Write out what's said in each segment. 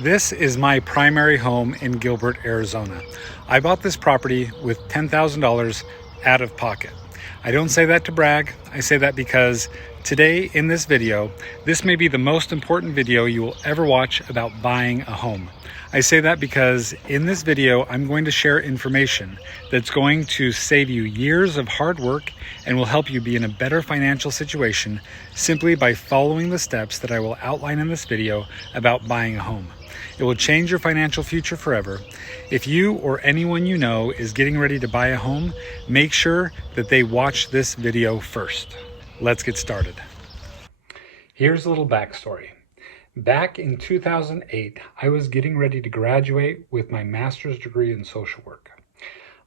This is my primary home in Gilbert, Arizona. I bought this property with $10,000 out of pocket. I don't say that to brag. I say that because today in this video, this may be the most important video you will ever watch about buying a home. I say that because in this video, I'm going to share information that's going to save you years of hard work and will help you be in a better financial situation simply by following the steps that I will outline in this video about buying a home. It will change your financial future forever. If you or anyone you know is getting ready to buy a home, make sure that they watch this video first. Let's get started. Here's a little backstory. Back in 2008, I was getting ready to graduate with my master's degree in social work.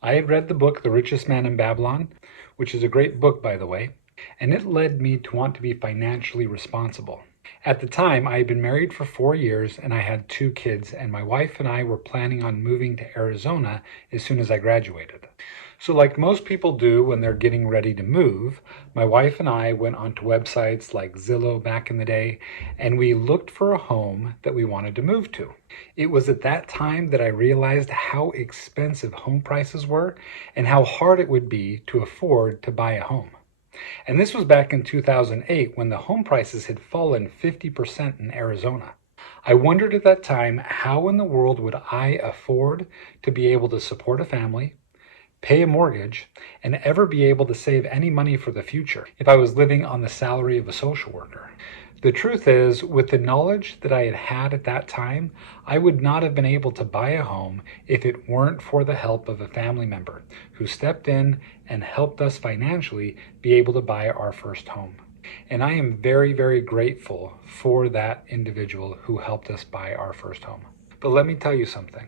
I had read the book The Richest Man in Babylon, which is a great book, by the way, and it led me to want to be financially responsible. At the time, I had been married for 4 years and I had 2 kids, and my wife and I were planning on moving to Arizona as soon as I graduated. So like most people do when they're getting ready to move, my wife and I went onto websites like Zillow back in the day, and we looked for a home that we wanted to move to. It was at that time that I realized how expensive home prices were and how hard it would be to afford to buy a home. And this was back in 2008 when the home prices had fallen 50% in Arizona. I wondered at that time, how in the world would I afford to be able to support a family, pay a mortgage, and ever be able to save any money for the future if I was living on the salary of a social worker? The truth is, with the knowledge that I had had at that time, I would not have been able to buy a home if it weren't for the help of a family member who stepped in and helped us financially be able to buy our first home. And I am very, very grateful for that individual who helped us buy our first home. But let me tell you something.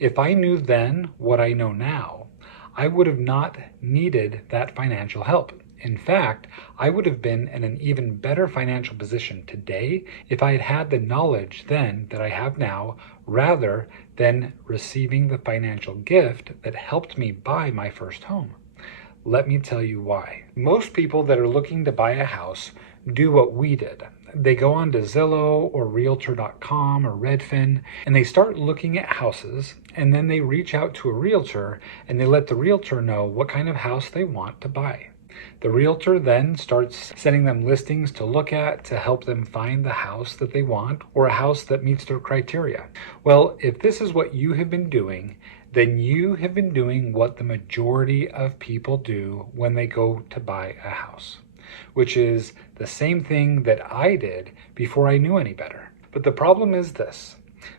If I knew then what I know now, I would have not needed that financial help. In fact, I would have been in an even better financial position today if I had had the knowledge then that I have now, rather than receiving the financial gift that helped me buy my first home. Let me tell you why. Most people that are looking to buy a house do what we did. They go on to Zillow or Realtor.com or Redfin, and they start looking at houses, and then they reach out to a realtor and they let the realtor know what kind of house they want to buy. The realtor then starts sending them listings to look at to help them find the house that they want or a house that meets their criteria. Well, if this is what you have been doing, then you have been doing what the majority of people do when they go to buy a house, which is the same thing that I did before I knew any better. But the problem is this: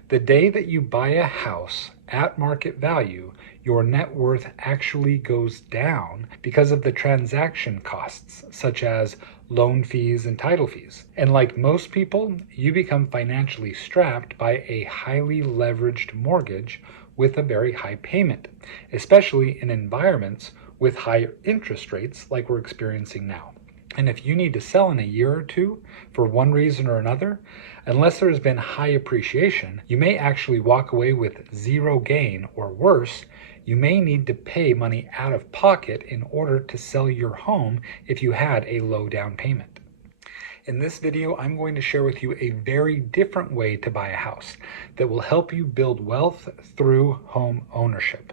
the day that you buy a house at market value, your net worth actually goes down because of the transaction costs, such as loan fees and title fees. And like most people, you become financially strapped by a highly leveraged mortgage with a very high payment, especially in environments with higher interest rates like we're experiencing now. And if you need to sell in a year or two for one reason or another, unless there has been high appreciation, you may actually walk away with zero gain, or worse, you may need to pay money out of pocket in order to sell your home if you had a low down payment. In this video, I'm going to share with you a very different way to buy a house that will help you build wealth through home ownership,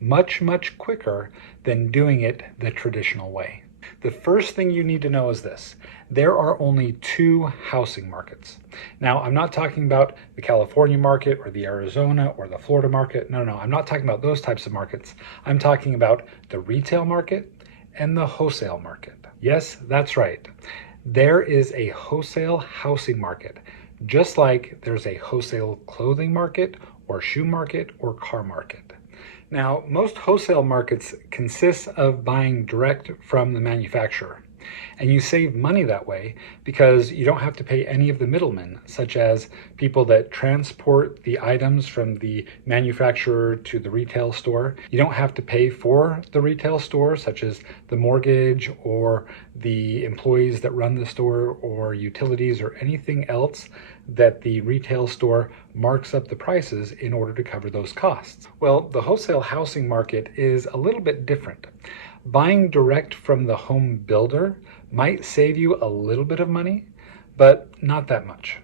much, much quicker than doing it the traditional way. The first thing you need to know is this: there are only 2 housing markets. Now, I'm not talking about the California market or the Arizona or the Florida market. No, I'm not talking about those types of markets. I'm talking about the retail market and the wholesale market. Yes, that's right. There is a wholesale housing market, just like there's a wholesale clothing market or shoe market or car market. Now, most wholesale markets consist of buying direct from the manufacturer, and you save money that way because you don't have to pay any of the middlemen, such as people that transport the items from the manufacturer to the retail store. You don't have to pay for the retail store, such as the mortgage or the employees that run the store or utilities or anything else that the retail store marks up the prices in order to cover those costs. Well, the wholesale housing market is a little bit different. Buying direct from the home builder might save you a little bit of money, but not that much.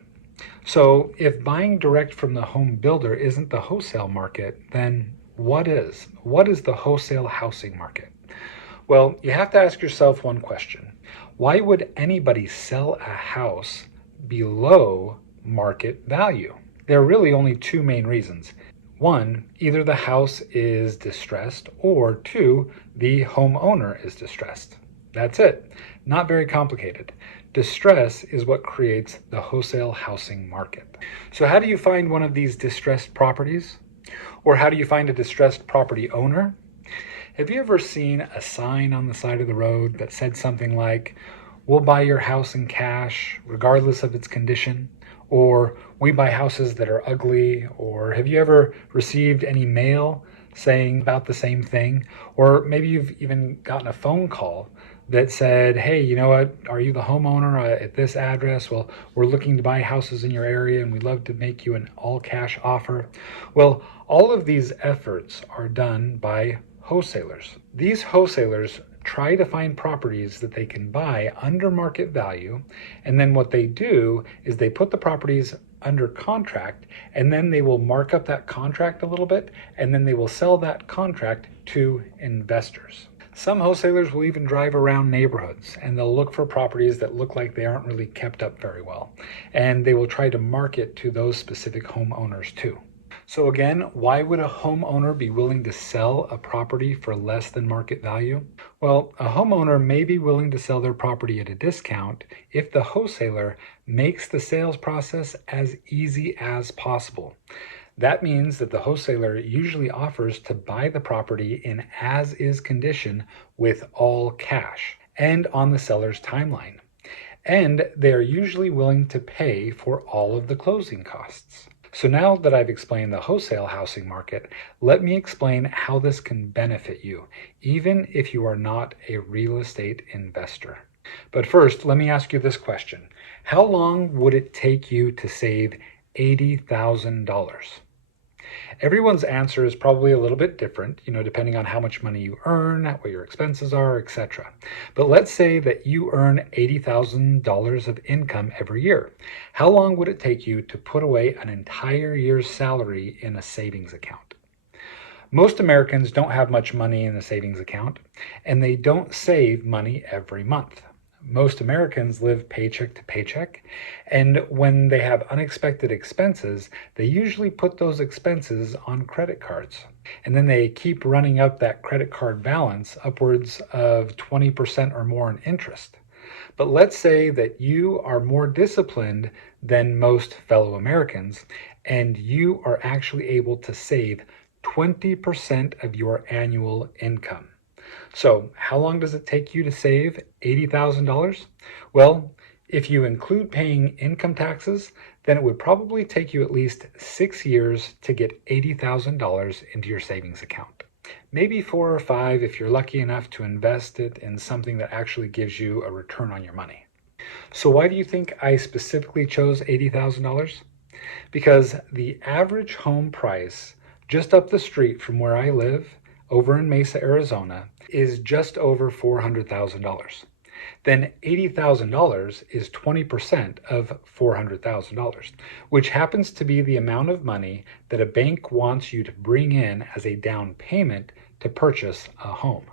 So if buying direct from the home builder isn't the wholesale market, then what is? What is the wholesale housing market? Well, you have to ask yourself one question. Why would anybody sell a house below market value? There are really only two main reasons. One, either the house is distressed, or two, the homeowner is distressed. That's it. Not very complicated. Distress is what creates the wholesale housing market. So how do you find one of these distressed properties? Or how do you find a distressed property owner? Have you ever seen a sign on the side of the road that said something like, "We'll buy your house in cash regardless of its condition," or "We buy houses that are ugly," or have you ever received any mail saying about the same thing? Or maybe you've even gotten a phone call that said, "Hey, you know what? Are you the homeowner at this address? Well, we're looking to buy houses in your area and we'd love to make you an all cash offer." Well, all of these efforts are done by wholesalers. These wholesalers try to find properties that they can buy under market value, and then what they do is they put the properties under contract, and then they will mark up that contract a little bit, and then they will sell that contract to investors. Some wholesalers will even drive around neighborhoods and they'll look for properties that look like they aren't really kept up very well, and they will try to market to those specific homeowners too. So again, why would a homeowner be willing to sell a property for less than market value? Well, a homeowner may be willing to sell their property at a discount if the wholesaler makes the sales process as easy as possible. That means that the wholesaler usually offers to buy the property in as-is condition with all cash and on the seller's timeline. And they are usually willing to pay for all of the closing costs. So now that I've explained the wholesale housing market, let me explain how this can benefit you, even if you are not a real estate investor. But first, let me ask you this question. How long would it take you to save $80,000? Everyone's answer is probably a little bit different, depending on how much money you earn, what your expenses are, etc. But let's say that you earn $80,000 of income every year. How long would it take you to put away an entire year's salary in a savings account? Most Americans don't have much money in a savings account, and they don't save money every month. Most Americans live paycheck to paycheck, and when they have unexpected expenses, they usually put those expenses on credit cards. And then they keep running up that credit card balance upwards of 20% or more in interest. But let's say that you are more disciplined than most fellow Americans, and you are actually able to save 20% of your annual income. So how long does it take you to save $80,000? Well, if you include paying income taxes, then it would probably take you at least 6 years to get $80,000 into your savings account. Maybe 4 or 5 if you're lucky enough to invest it in something that actually gives you a return on your money. So why do you think I specifically chose $80,000? Because the average home price just up the street from where I live, over in Mesa, Arizona, is just over $400,000. Then $80,000 is 20% of $400,000, which happens to be the amount of money that a bank wants you to bring in as a down payment to purchase a home.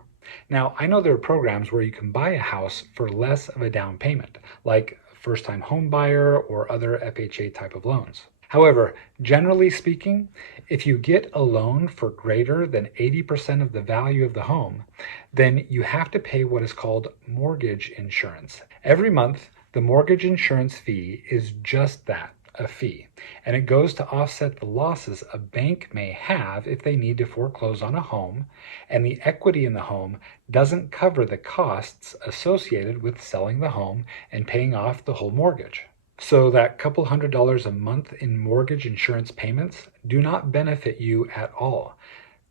Now, I know there are programs where you can buy a house for less of a down payment, like first-time home buyer or other FHA type of loans. However, generally speaking, if you get a loan for greater than 80% of the value of the home, then you have to pay what is called mortgage insurance. Every month, the mortgage insurance fee is just that, a fee, and it goes to offset the losses a bank may have if they need to foreclose on a home, and the equity in the home doesn't cover the costs associated with selling the home and paying off the whole mortgage. So that couple $100 a month in mortgage insurance payments do not benefit you at all.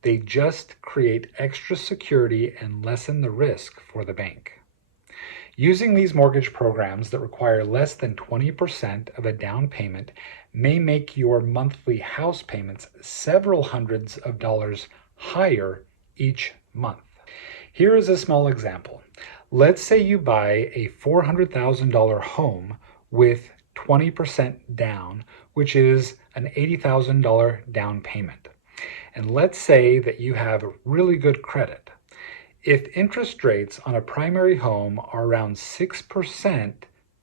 They just create extra security and lessen the risk for the bank. Using these mortgage programs that require less than 20% of a down payment may make your monthly house payments several hundreds of dollars higher each month. Here is a small example. Let's say you buy a $400,000 home with 20% down, which is an $80,000 down payment. And let's say that you have really good credit. If interest rates on a primary home are around 6%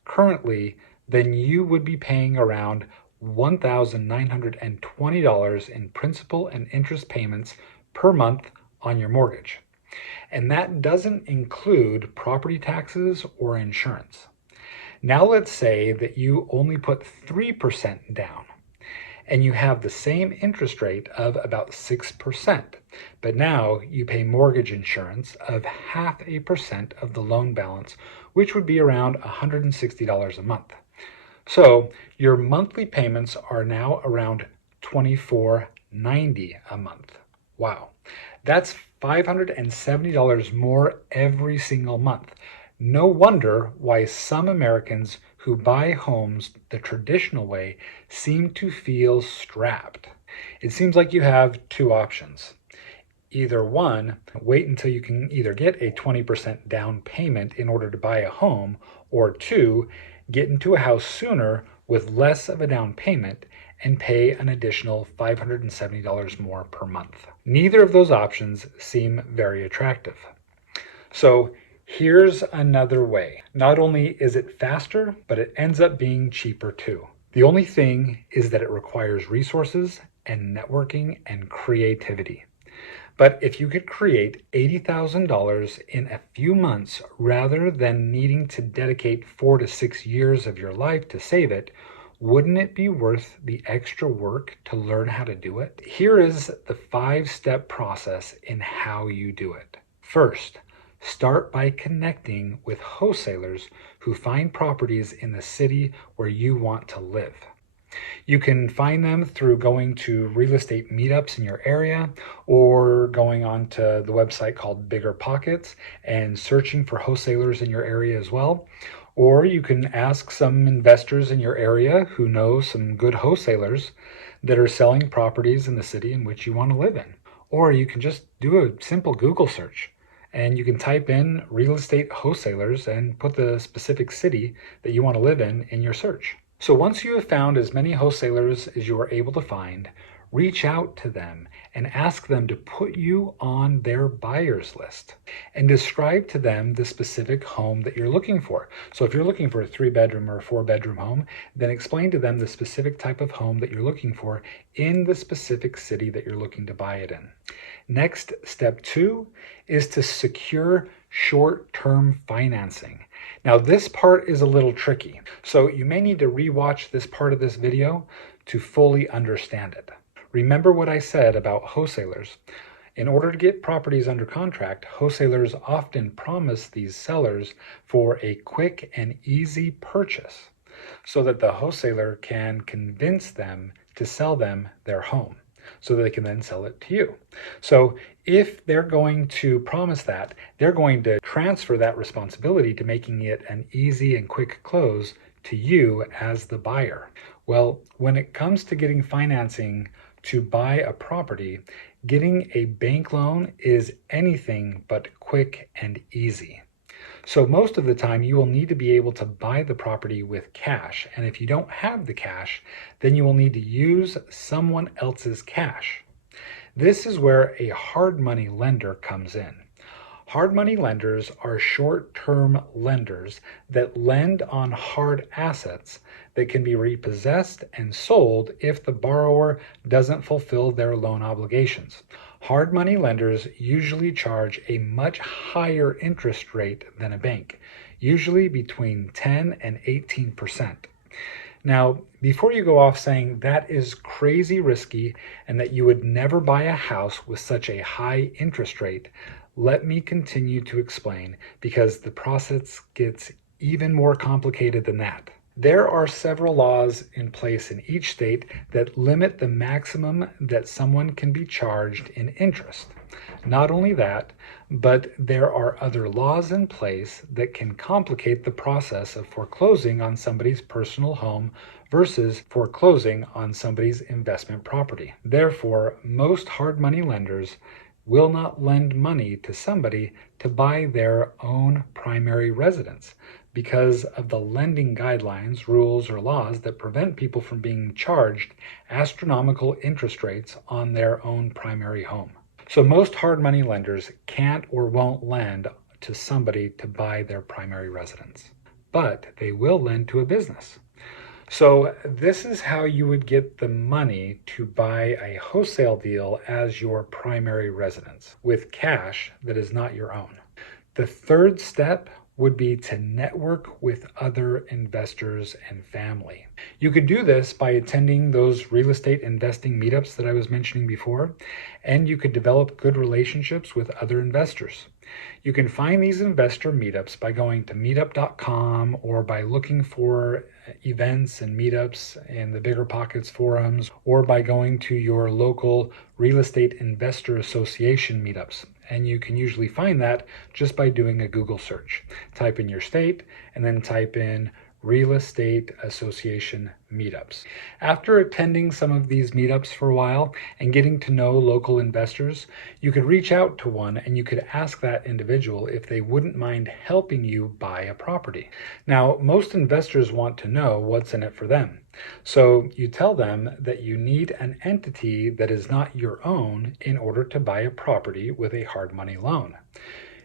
currently, then you would be paying around $1,920 in principal and interest payments per month on your mortgage. And that doesn't include property taxes or insurance. Now let's say that you only put 3% down and you have the same interest rate of about 6%, but now you pay mortgage insurance of 0.5% of the loan balance, which would be around $160 a month. So your monthly payments are now around $24.90 a month. Wow, that's $570 more every single month. No wonder why some Americans who buy homes the traditional way seem to feel strapped. It seems like you have two options. Either one, wait until you can either get a 20% down payment in order to buy a home, or two, get into a house sooner with less of a down payment and pay an additional $570 more per month. Neither of those options seem very attractive. So here's another way. Not only is it faster, but it ends up being cheaper too. The only thing is that it requires resources and networking and creativity. But if you could create $80,000 in a few months rather than needing to dedicate 4 to 6 years of your life to save it, wouldn't it be worth the extra work to learn how to do it? Here is the 5-step process in how you do it. First, start by connecting with wholesalers who find properties in the city where you want to live. You can find them through going to real estate meetups in your area or going on to the website called Bigger Pockets and searching for wholesalers in your area as well. Or you can ask some investors in your area who know some good wholesalers that are selling properties in the city in which you want to live in. Or you can just do a simple Google search and you can type in real estate wholesalers and put the specific city that you want to live in your search. So once you have found as many wholesalers as you are able to find, reach out to them and ask them to put you on their buyers list and describe to them the specific home that you're looking for. So if you're looking for a 3-bedroom or a 4-bedroom home, then explain to them the specific type of home that you're looking for in the specific city that you're looking to buy it in. Next, step 2 is to secure short-term financing. Now this part is a little tricky, so you may need to rewatch this part of this video to fully understand it. Remember what I said about wholesalers. In order to get properties under contract, wholesalers often promise these sellers for a quick and easy purchase so that the wholesaler can convince them to sell them their home so they can then sell it to you. So if they're going to promise that, they're going to transfer that responsibility to making it an easy and quick close to you as the buyer. Well, when it comes to getting financing to buy a property, getting a bank loan is anything but quick and easy. So most of the time you will need to be able to buy the property with cash. And if you don't have the cash, then you will need to use someone else's cash. This is where a hard money lender comes in. Hard money lenders are short-term lenders that lend on hard assets that can be repossessed and sold if the borrower doesn't fulfill their loan obligations. Hard money lenders usually charge a much higher interest rate than a bank, usually between 10 and 18%. Now, before you go off saying that is crazy risky and that you would never buy a house with such a high interest rate, let me continue to explain because the process gets even more complicated than that. There are several laws in place in each state that limit the maximum that someone can be charged in interest. Not only that, but there are other laws in place that can complicate the process of foreclosing on somebody's personal home versus foreclosing on somebody's investment property. Therefore, most hard money lenders will not lend money to somebody to buy their own primary residence, because of the lending guidelines, rules, or laws that prevent people from being charged astronomical interest rates on their own primary home. So most hard money lenders can't or won't lend to somebody to buy their primary residence, but they will lend to a business. So this is how you would get the money to buy a wholesale deal as your primary residence with cash that is not your own. The third step would be to network with other investors and family. You could do this by attending those real estate investing meetups that I was mentioning before, and you could develop good relationships with other investors. You can find these investor meetups by going to meetup.com or by looking for events and meetups in the Bigger Pockets forums, or by going to your local real estate investor association meetups. And you can usually find that just by doing a Google search. Type in your state and then type in Real Estate Association meetups. After attending some of these meetups for a while and getting to know local investors, you could reach out to one and you could ask that individual if they wouldn't mind helping you buy a property. Now, most investors want to know what's in it for them. So you tell them that you need an entity that is not your own in order to buy a property with a hard money loan.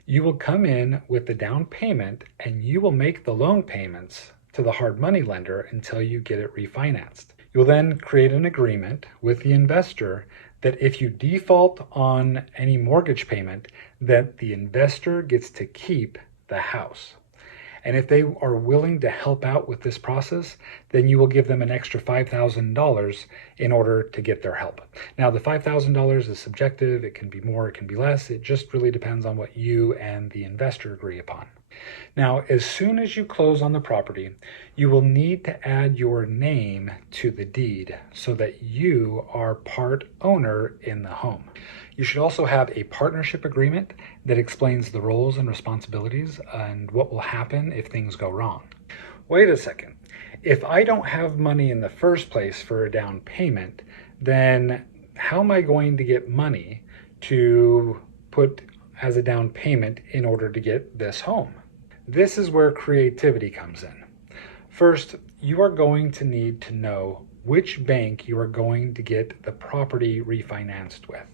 You will come in with the down payment and you will make the loan payments to the hard money lender until you get it refinanced. You'll then create an agreement with the investor that if you default on any mortgage payment, that the investor gets to keep the house. And if they are willing to help out with this process, then you will give them an extra $5,000 in order to get their help. Now, the $5,000 is subjective. It can be more, it can be less. It just really depends on what you and the investor agree upon. Now, as soon as you close on the property, you will need to add your name to the deed so that you are part owner in the home. You should also have a partnership agreement that explains the roles and responsibilities and what will happen if things go wrong. Wait a second. If I don't have money in the first place for a down payment, then how am I going to get money to put as a down payment in order to get this home? This is where creativity comes in. First, you are going to need to know which bank you are going to get the property refinanced with.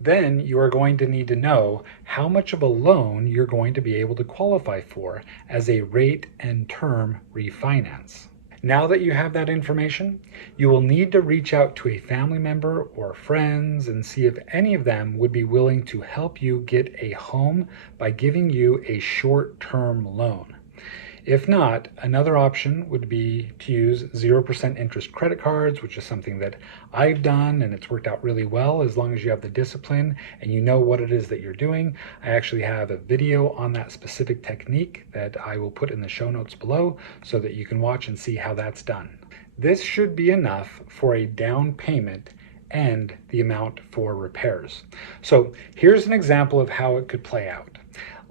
Then you are going to need to know how much of a loan you're going to be able to qualify for as a rate and term refinance. Now that you have that information, you will need to reach out to a family member or friends and see if any of them would be willing to help you get a home by giving you a short-term loan. If not, another option would be to use 0% interest credit cards, which is something that I've done and it's worked out really well as long as you have the discipline and you know what it is that you're doing. I actually have a video on that specific technique that I will put in the show notes below so that you can watch and see how that's done. This should be enough for a down payment and the amount for repairs. So here's an example of how it could play out.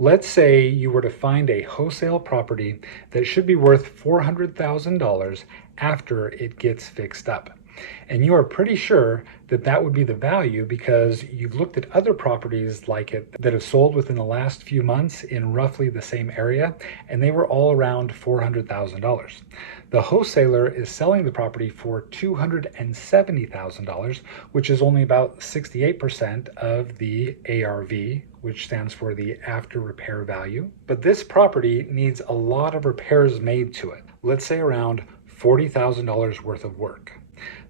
Let's say you were to find a wholesale property that should be worth $400,000 after it gets fixed up. And you are pretty sure that that would be the value because you've looked at other properties like it that have sold within the last few months in roughly the same area, and they were all around $400,000. The wholesaler is selling the property for $270,000, which is only about 68% of the ARV, which stands for the after repair value. But this property needs a lot of repairs made to it. Let's say around $40,000 worth of work.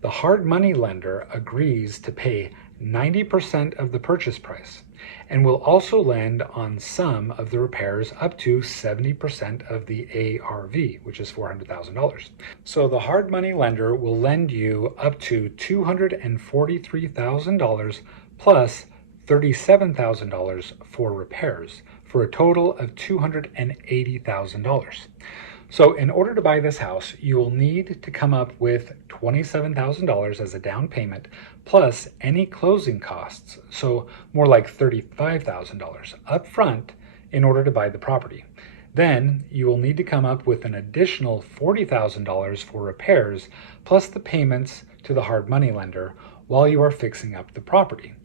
The hard money lender agrees to pay 90% of the purchase price and will also lend on some of the repairs up to 70% of the ARV, which is $400,000. So the hard money lender will lend you up to $243,000 plus $37,000 for repairs for a total of $280,000. So in order to buy this house, you will need to come up with $27,000 as a down payment plus any closing costs, so more like $35,000 up front in order to buy the property. Then you will need to come up with an additional $40,000 for repairs plus the payments to the hard money lender while you are fixing up the property.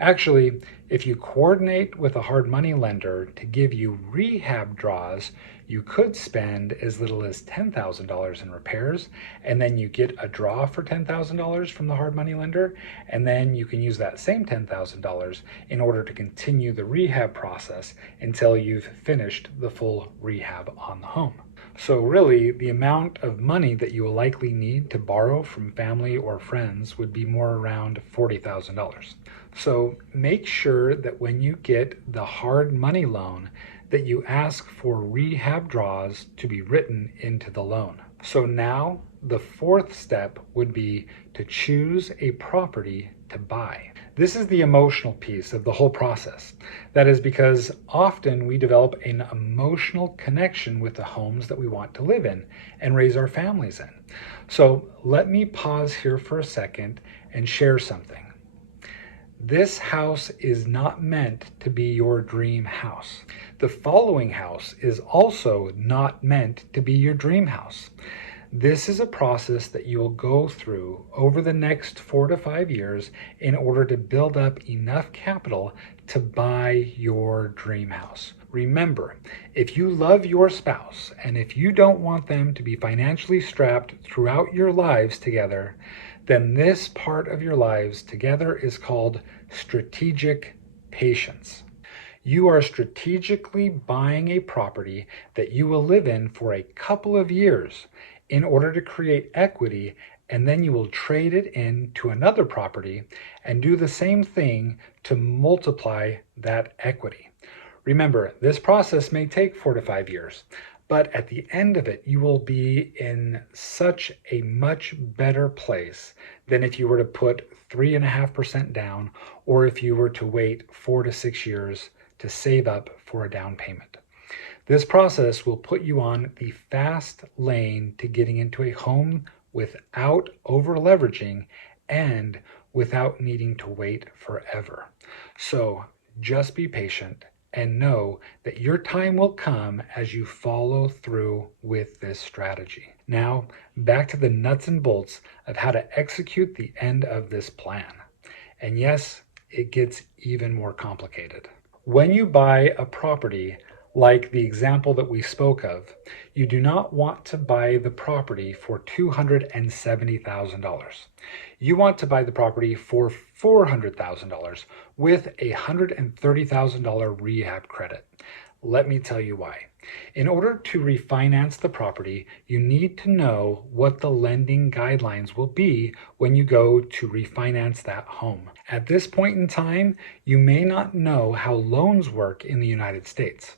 Actually, if you coordinate with a hard money lender to give you rehab draws, You could spend as little as $10,000 in repairs, and then you get a draw for $10,000 from the hard money lender, and then you can use that same $10,000 in order to continue the rehab process until you've finished the full rehab on the home. So really, the amount of money that you will likely need to borrow from family or friends would be more around $40,000. So make sure that when you get the hard money loan, that you ask for rehab draws to be written into the loan. So now the fourth step would be to choose a property to buy. This is the emotional piece of the whole process. That is because often we develop an emotional connection with the homes that we want to live in and raise our families in. So let me pause here for a second and share something. This house is not meant to be your dream house. The following house is also not meant to be your dream house. This is a process that you will go through over the next 4 to 5 years in order to build up enough capital to buy your dream house. Remember, if you love your spouse and if you don't want them to be financially strapped throughout your lives together, then this part of your lives together is called strategic patience. You are strategically buying a property that you will live in for a couple of years in order to create equity, and then you will trade it into another property and do the same thing to multiply that equity. Remember, this process may take 4 to 5 years, but at the end of it, you will be in such a much better place than if you were to put 3.5% down, or if you were to wait 4 to 6 years to save up for a down payment. This process will put you on the fast lane to getting into a home without over leveraging and without needing to wait forever. So just be patient and know that your time will come as you follow through with this strategy. Now, back to the nuts and bolts of how to execute the end of this plan. And yes, it gets even more complicated. When you buy a property, like the example that we spoke of, you do not want to buy the property for $270,000. You want to buy the property for $400,000 with a $130,000 rehab credit. Let me tell you why. In order to refinance the property, you need to know what the lending guidelines will be when you go to refinance that home. At this point in time, you may not know how loans work in the United States.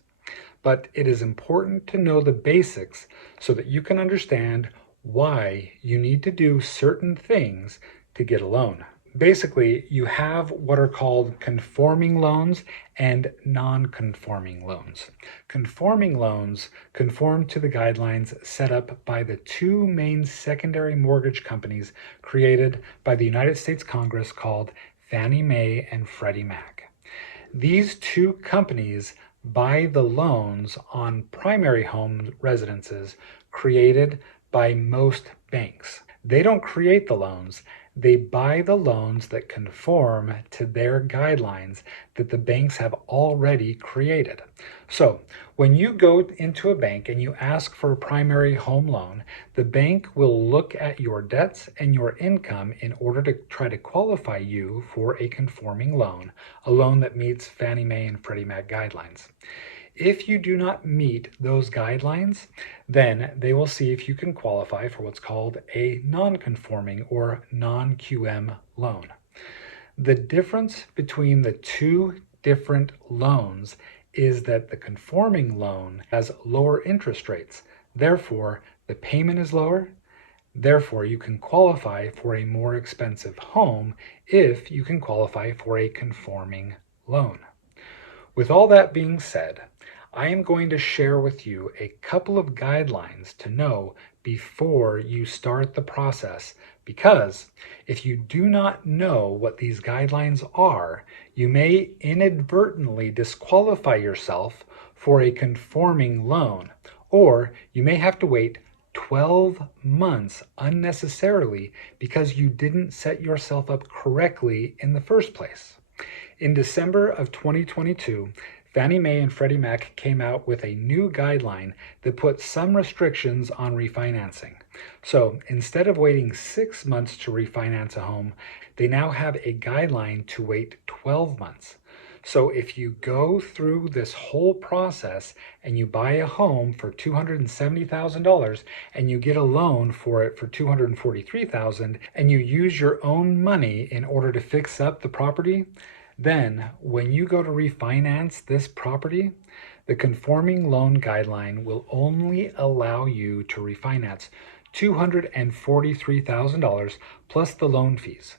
But it is important to know the basics so that you can understand why you need to do certain things to get a loan. Basically, you have what are called conforming loans and non-conforming loans. Conforming loans conform to the guidelines set up by the two main secondary mortgage companies created by the United States Congress called Fannie Mae and Freddie Mac. These two companies buy the loans on primary home residences created by most banks. They don't create the loans, they buy the loans that conform to their guidelines that the banks have already created. So when you go into a bank and you ask for a primary home loan, the bank will look at your debts and your income in order to try to qualify you for a conforming loan, a loan that meets Fannie Mae and Freddie Mac guidelines. If you do not meet those guidelines, then they will see if you can qualify for what's called a non-conforming or non-QM loan. The difference between the two different loans is that the conforming loan has lower interest rates. Therefore, the payment is lower. Therefore, you can qualify for a more expensive home if you can qualify for a conforming loan. With all that being said, I am going to share with you a couple of guidelines to know before you start the process, because if you do not know what these guidelines are, you may inadvertently disqualify yourself for a conforming loan, or you may have to wait 12 months unnecessarily because you didn't set yourself up correctly in the first place. In December of 2022, Fannie Mae and Freddie Mac came out with a new guideline that put some restrictions on refinancing. So instead of waiting 6 months to refinance a home, they now have a guideline to wait 12 months. So if you go through this whole process and you buy a home for $270,000 and you get a loan for it for $243,000 and you use your own money in order to fix up the property, then when you go to refinance this property, the conforming loan guideline will only allow you to refinance $243,000 plus the loan fees.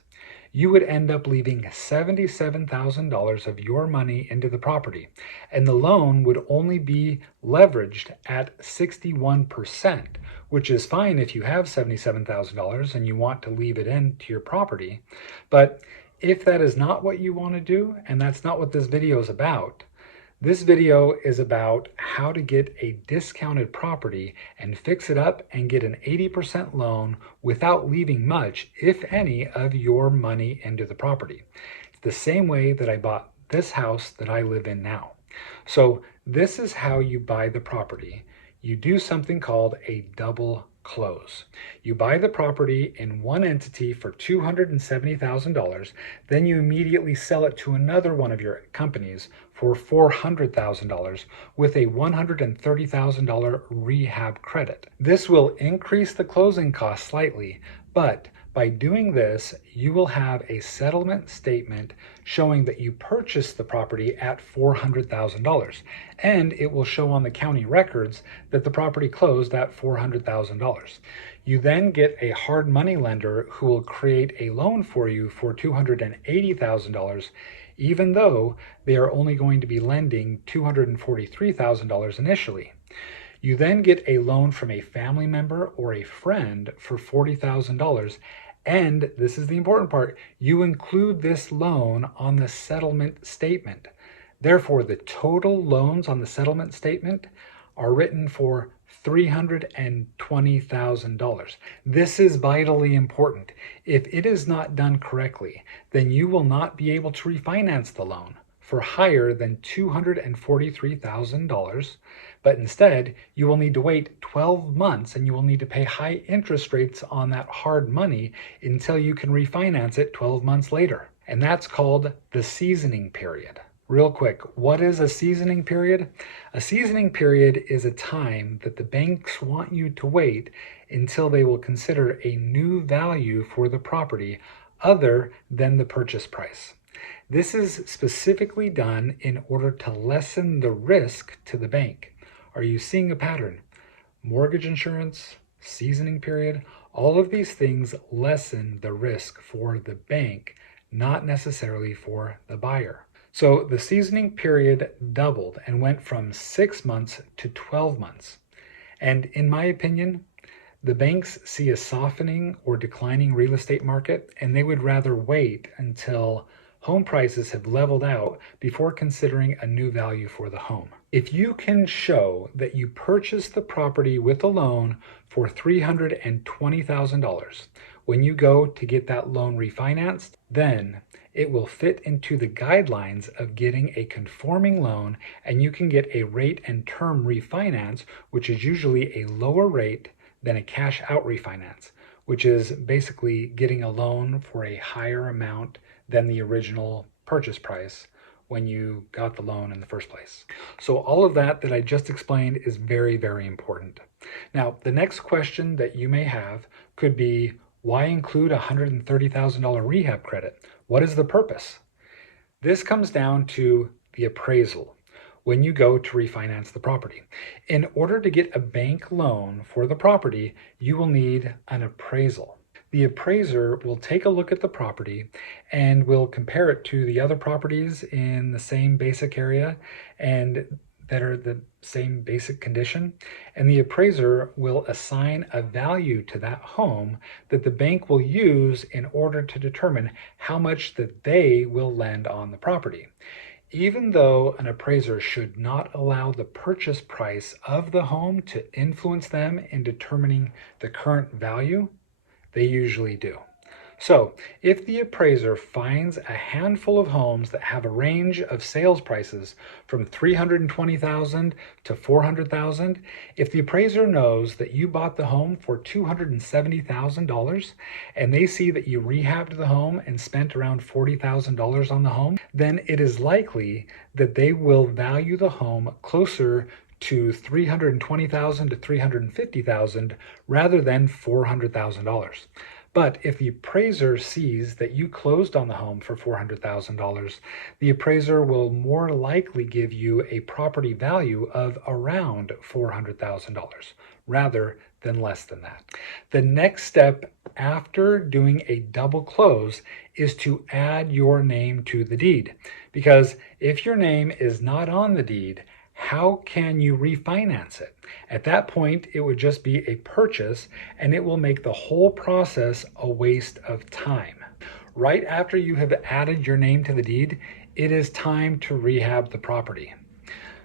You would end up leaving $77,000 of your money into the property, and the loan would only be leveraged at 61%, which is fine if you have $77,000 and you want to leave it into your property. But if that is not what you want to do, and that's not what this video is about, this video is about how to get a discounted property and fix it up and get an 80% loan without leaving much, if any, of your money into the property. It's the same way that I bought this house that I live in now. So this is how you buy the property. You do something called a double close. You buy the property in one entity for $270,000, then you immediately sell it to another one of your companies for $400,000 with a $130,000 rehab credit. This will increase the closing cost slightly, but by doing this, you will have a settlement statement showing that you purchased the property at $400,000, and it will show on the county records that the property closed at $400,000. You then get a hard money lender who will create a loan for you for $280,000, even though they are only going to be lending $243,000 initially. You then get a loan from a family member or a friend for $40,000, and this is the important part, you include this loan on the settlement statement. Therefore, the total loans on the settlement statement are written for $320,000. This is vitally important. If it is not done correctly, then you will not be able to refinance the loan for higher than $243,000, but instead you will need to wait 12 months and you will need to pay high interest rates on that hard money until you can refinance it 12 months later. And that's called the seasoning period. Real quick, what is a seasoning period? A seasoning period is a time that the banks want you to wait until they will consider a new value for the property other than the purchase price. This is specifically done in order to lessen the risk to the bank. Are you seeing a pattern? Mortgage insurance, seasoning period, all of these things lessen the risk for the bank, not necessarily for the buyer. So the seasoning period doubled and went from 6 months to 12 months. And in my opinion, the banks see a softening or declining real estate market, and they would rather wait until home prices have leveled out before considering a new value for the home. If you can show that you purchased the property with a loan for $320,000, when you go to get that loan refinanced, then it will fit into the guidelines of getting a conforming loan, and you can get a rate and term refinance, which is usually a lower rate than a cash out refinance, which is basically getting a loan for a higher amount than the original purchase price when you got the loan in the first place. So all of that I just explained is very, very important. Now, the next question that you may have could be, why include a $130,000 rehab credit? What is the purpose? This comes down to the appraisal when you go to refinance the property. In order to get a bank loan for the property, you will need an appraisal. The appraiser will take a look at the property and will compare it to the other properties in the same basic area and that are the same basic condition. And the appraiser will assign a value to that home that the bank will use in order to determine how much that they will lend on the property. Even though an appraiser should not allow the purchase price of the home to influence them in determining the current value, they usually do. So, if the appraiser finds a handful of homes that have a range of sales prices from $320,000 to $400,000, if the appraiser knows that you bought the home for $270,000 and they see that you rehabbed the home and spent around $40,000 on the home, then it is likely that they will value the home closer to $320,000 to $350,000 rather than $400,000. But if the appraiser sees that you closed on the home for $400,000, the appraiser will more likely give you a property value of around $400,000 rather than less than that. The next step after doing a double close is to add your name to the deed. Because if your name is not on the deed, how can you refinance it? At that point, it would just be a purchase and it will make the whole process a waste of time. Right after you have added your name to the deed, it is time to rehab the property.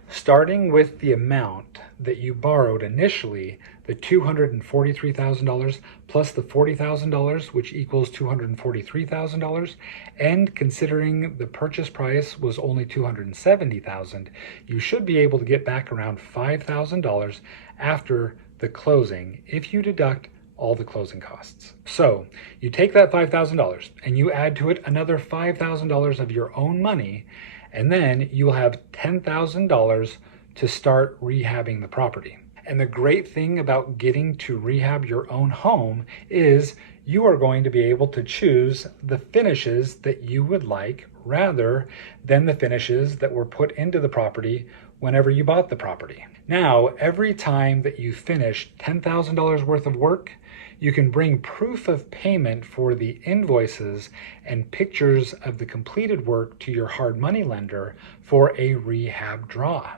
Starting with the amount that you borrowed initially, the $243,000 plus the $40,000, which equals $243,000, and considering the purchase price was only $270,000, you should be able to get back around $5,000 after the closing if you deduct all the closing costs. So you take that $5,000 and you add to it another $5,000 of your own money, and then you will have $10,000 to start rehabbing the property. And the great thing about getting to rehab your own home is you are going to be able to choose the finishes that you would like rather than the finishes that were put into the property whenever you bought the property. Now, every time that you finish $10,000 worth of work, you can bring proof of payment for the invoices and pictures of the completed work to your hard money lender for a rehab draw.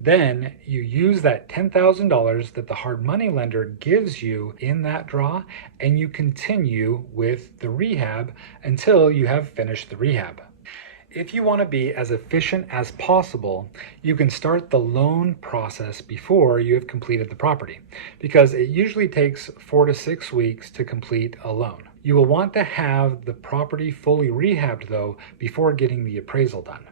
Then you use that $10,000 that the hard money lender gives you in that draw, and you continue with the rehab until you have finished the rehab. If you want to be as efficient as possible, you can start the loan process before you have completed the property, because it usually takes 4 to 6 weeks to complete a loan. You will want to have the property fully rehabbed though before getting the appraisal done.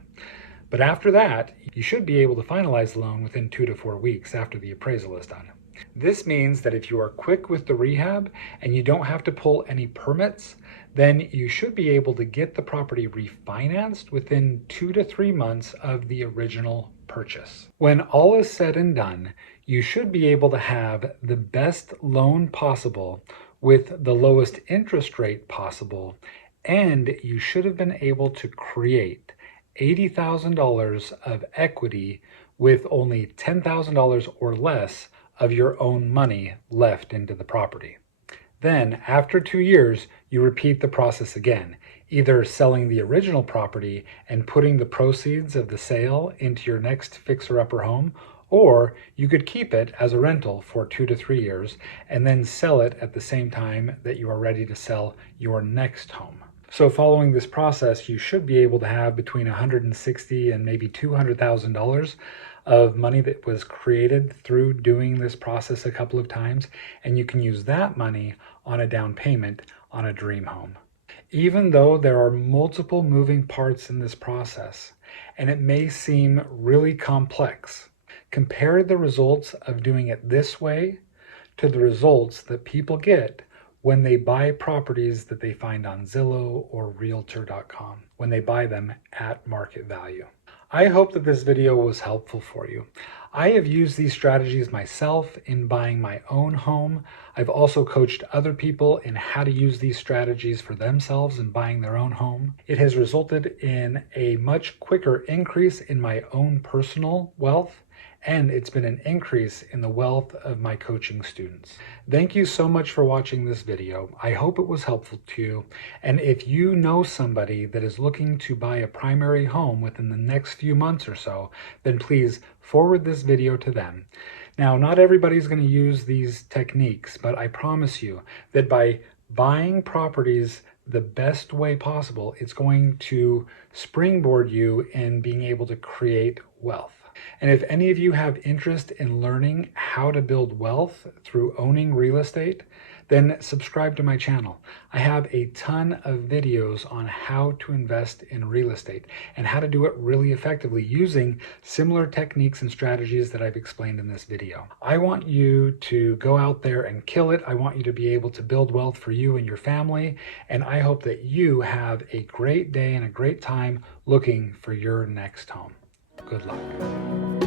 But after that, you should be able to finalize the loan within 2 to 4 weeks after the appraisal is done. This means that if you are quick with the rehab and you don't have to pull any permits, then you should be able to get the property refinanced within 2 to 3 months of the original purchase. When all is said and done, you should be able to have the best loan possible with the lowest interest rate possible, and you should have been able to create $80,000 of equity with only $10,000 or less of your own money left into the property. Then, after 2 years, you repeat the process again, either selling the original property and putting the proceeds of the sale into your next fixer-upper home, or you could keep it as a rental for 2 to 3 years and then sell it at the same time that you are ready to sell your next home. So following this process, you should be able to have between $160,000 and maybe $200,000 of money that was created through doing this process a couple of times, and you can use that money on a down payment on a dream home. Even though there are multiple moving parts in this process, and it may seem really complex, compare the results of doing it this way to the results that people get when they buy properties that they find on Zillow or Realtor.com, when they buy them at market value. I hope that this video was helpful for you. I have used these strategies myself in buying my own home. I've also coached other people in how to use these strategies for themselves in buying their own home. It has resulted in a much quicker increase in my own personal wealth, and it's been an increase in the wealth of my coaching students. Thank you so much for watching this video. I hope it was helpful to you. And if you know somebody that is looking to buy a primary home within the next few months or so, then please forward this video to them. Now, not everybody's going to use these techniques, but I promise you that by buying properties the best way possible, it's going to springboard you in being able to create wealth. And if any of you have interest in learning how to build wealth through owning real estate, then subscribe to my channel. I have a ton of videos on how to invest in real estate and how to do it really effectively using similar techniques and strategies that I've explained in this video. I want you to go out there and kill it. I want you to be able to build wealth for you and your family, and I hope that you have a great day and a great time looking for your next home. Good luck.